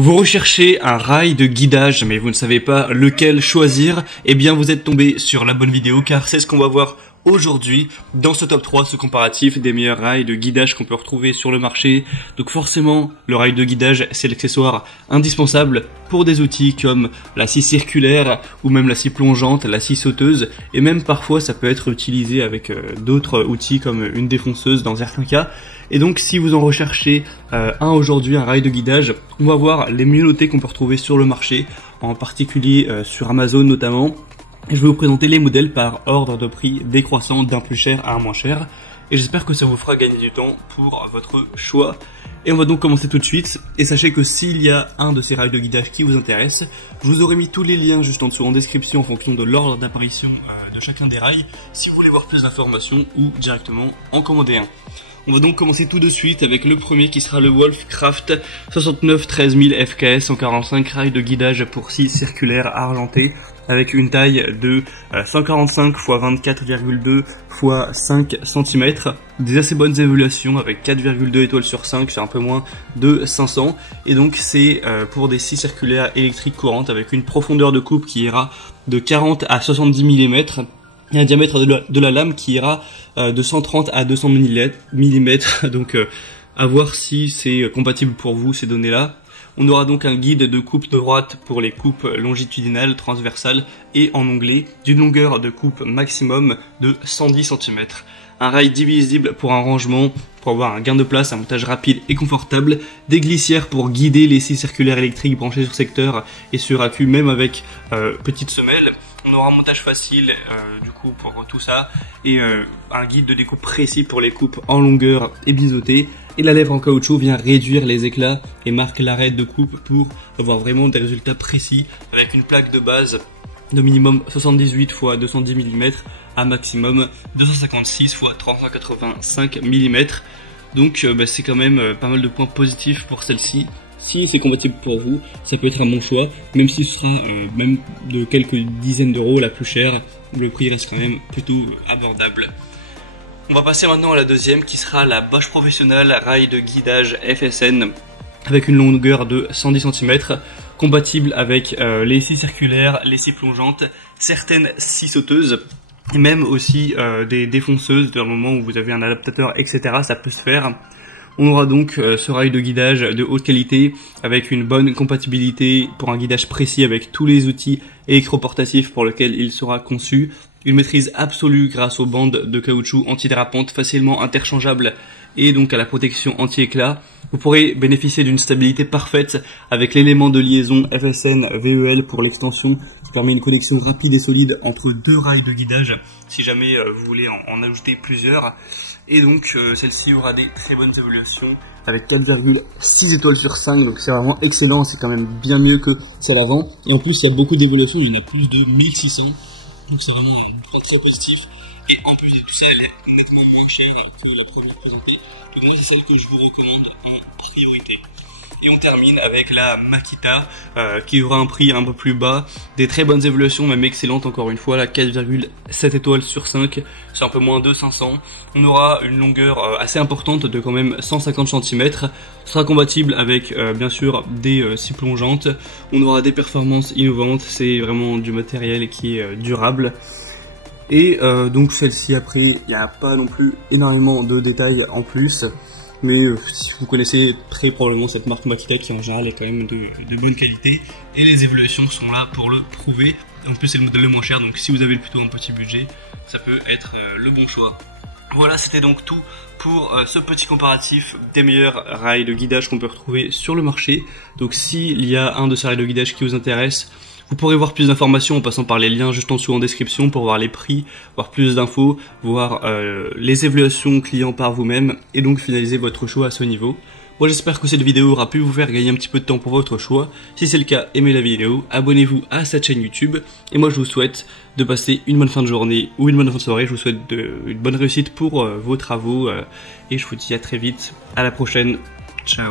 Vous recherchez un rail de guidage mais vous ne savez pas lequel choisir, eh bien vous êtes tombé sur la bonne vidéo car c'est ce qu'on va voir aujourd'hui dans ce top 3, ce comparatif des meilleurs rails de guidage qu'on peut retrouver sur le marché. Donc forcément, le rail de guidage c'est l'accessoire indispensable pour des outils comme la scie circulaire ou même la scie plongeante, la scie sauteuse, et même parfois ça peut être utilisé avec d'autres outils comme une défonceuse dans certains cas. Et donc si vous en recherchez aujourd'hui, un rail de guidage, on va voir les mieux notés qu'on peut retrouver sur le marché, en particulier sur Amazon notamment. Et je vais vous présenter les modèles par ordre de prix décroissant d'un plus cher à un moins cher. Et j'espère que ça vous fera gagner du temps pour votre choix. Et on va donc commencer tout de suite. Et sachez que s'il y a un de ces rails de guidage qui vous intéresse, je vous aurai mis tous les liens juste en dessous en description en fonction de l'ordre d'apparition de chacun des rails, si vous voulez voir plus d'informations ou directement en commander un. On va donc commencer tout de suite avec le premier qui sera le Wolfcraft 69 13000 FKS 145 rail de guidage pour scie circulaire argentée avec une taille de 145 x 24,2 x 5 cm, des assez bonnes évaluations avec 4,2 étoiles sur 5, c'est un peu moins de 500, et donc c'est pour des scies circulaires électriques courantes avec une profondeur de coupe qui ira de 40 à 70 mm, et un diamètre de la lame qui ira de 130 à 200 mm, donc à voir si c'est compatible pour vous ces données-là. On aura donc un guide de coupe droite pour les coupes longitudinales, transversales et en onglet, d'une longueur de coupe maximum de 110 cm. Un rail divisible pour un rangement, pour avoir un gain de place, un montage rapide et confortable, des glissières pour guider les scies circulaires électriques branchées sur secteur et sur accu, même avec petite semelle. On aura un montage facile du coup pour tout ça, et un guide de découpe précis pour les coupes en longueur et biseautées. Et la lèvre en caoutchouc vient réduire les éclats et marque l'arrêt de coupe pour avoir vraiment des résultats précis, avec une plaque de base de minimum 78 x 210 mm à maximum 256 x 385 mm. Donc c'est quand même pas mal de points positifs pour celle-ci. Si c'est compatible pour vous, ça peut être un bon choix, même si ce sera même de quelques dizaines d'euros la plus chère, le prix reste quand même plutôt abordable. On va passer maintenant à la deuxième qui sera la Bosch Professional rail de guidage FSN avec une longueur de 110 cm, compatible avec les scies circulaires, les scies plongeantes, certaines scies sauteuses et même aussi des défonceuses dans le moment où vous avez un adaptateur, etc. Ça peut se faire. On aura donc ce rail de guidage de haute qualité avec une bonne compatibilité pour un guidage précis avec tous les outils électroportatifs pour lesquels il sera conçu. Une maîtrise absolue grâce aux bandes de caoutchouc antidérapantes facilement interchangeables et donc à la protection anti-éclat. Vous pourrez bénéficier d'une stabilité parfaite avec l'élément de liaison FSN VEL pour l'extension qui permet une connexion rapide et solide entre deux rails de guidage si jamais vous voulez en ajouter plusieurs. Et donc celle-ci aura des très bonnes évaluations avec 4,6 étoiles sur 5, donc c'est vraiment excellent, c'est quand même bien mieux que celle avant. Et en plus il y a beaucoup d'évaluations, il y en a plus de 1600, donc c'est vraiment très très positif. Et en plus de tout ça, elle est nettement moins chère que la première présentée, donc là c'est celle que je vous recommande en priorité. Et on termine avec la Makita qui aura un prix un peu plus bas, des très bonnes évaluations, même excellentes encore une fois, la 4,7 étoiles sur 5, c'est un peu moins de 500. On aura une longueur assez importante de quand même 150 cm, sera compatible avec bien sûr des scies plongeantes. On aura des performances innovantes, c'est vraiment du matériel qui est durable. Et donc celle-ci, après il n'y a pas non plus énormément de détails en plus. Mais si vous connaissez très probablement cette marque Makita qui en général est quand même de bonne qualité, et les évaluations sont là pour le prouver. En plus c'est le modèle le moins cher, donc si vous avez plutôt un petit budget, ça peut être le bon choix. Voilà, c'était donc tout pour ce petit comparatif des meilleurs rails de guidage qu'on peut retrouver sur le marché. Donc s'il y a un de ces rails de guidage qui vous intéresse, vous pourrez voir plus d'informations en passant par les liens juste en dessous en description pour voir les prix, voir plus d'infos, voir les évaluations clients par vous-même et donc finaliser votre choix à ce niveau. Moi j'espère que cette vidéo aura pu vous faire gagner un petit peu de temps pour votre choix. Si c'est le cas, aimez la vidéo, abonnez-vous à cette chaîne YouTube et moi je vous souhaite de passer une bonne fin de journée ou une bonne fin de soirée. Je vous souhaite une bonne réussite pour vos travaux et je vous dis à très vite, à la prochaine, ciao.